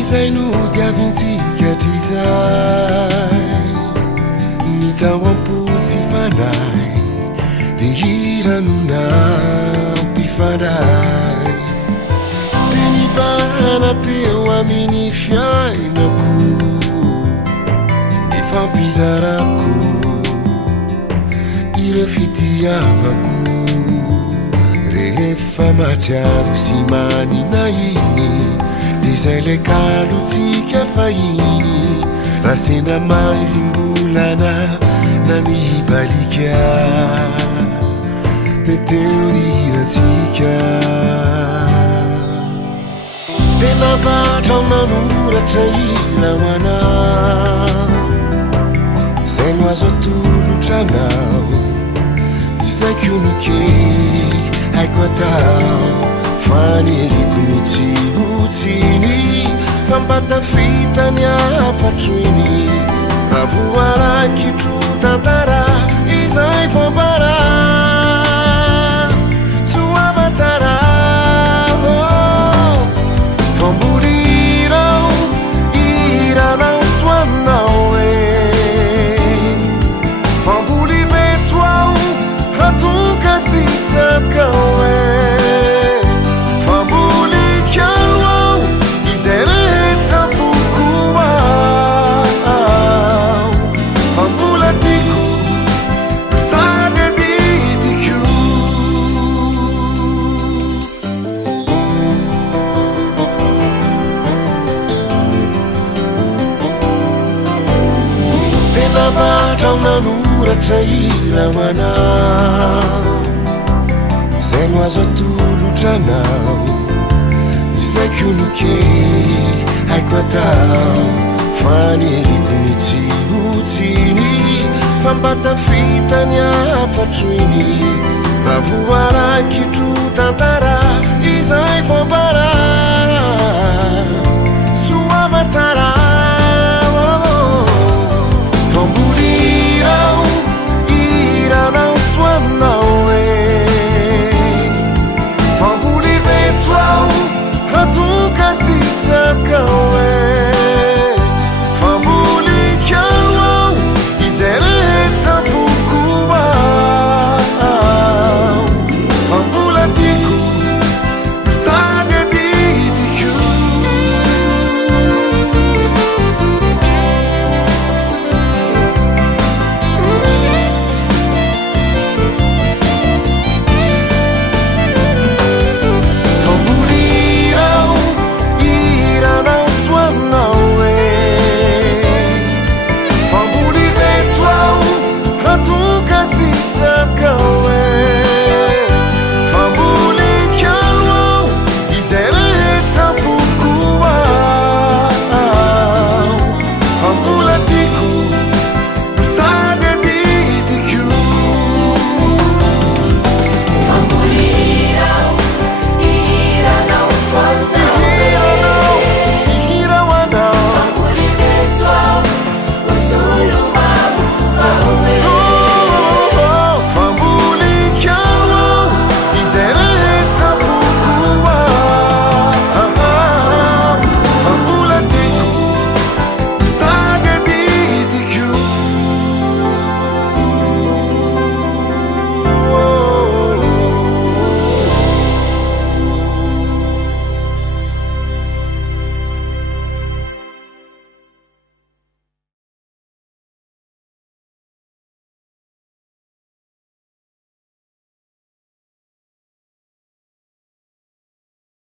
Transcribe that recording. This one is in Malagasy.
izay no diavintsika trizay mitao am-posy fandray de hiranonam-pifandray de nibana teo amin'ny fiainako ny fampizarako ireo fitiavako rehefa matsiaro sy maninahiny de zay le kalotsika fahiny raha sendra maizim-bolana na mibalika de teo ny hirantsika de navatra ao nanoratra hira ho anao zay no azo atolotranao izay kono kely haiko atao faneriko mitsihotiny fambatafitany afatroiny raha voaraikitro tantara izay fambara soava tsara fambolirao iranao soanao famboly vetso ao ratoka sitraka navatra nanoratra hira ho anao zay no azo atolotranao izay kono kely haiko atao faneriko mitsihotsiny fambatafitany afatroiny raha voaraikitro tantara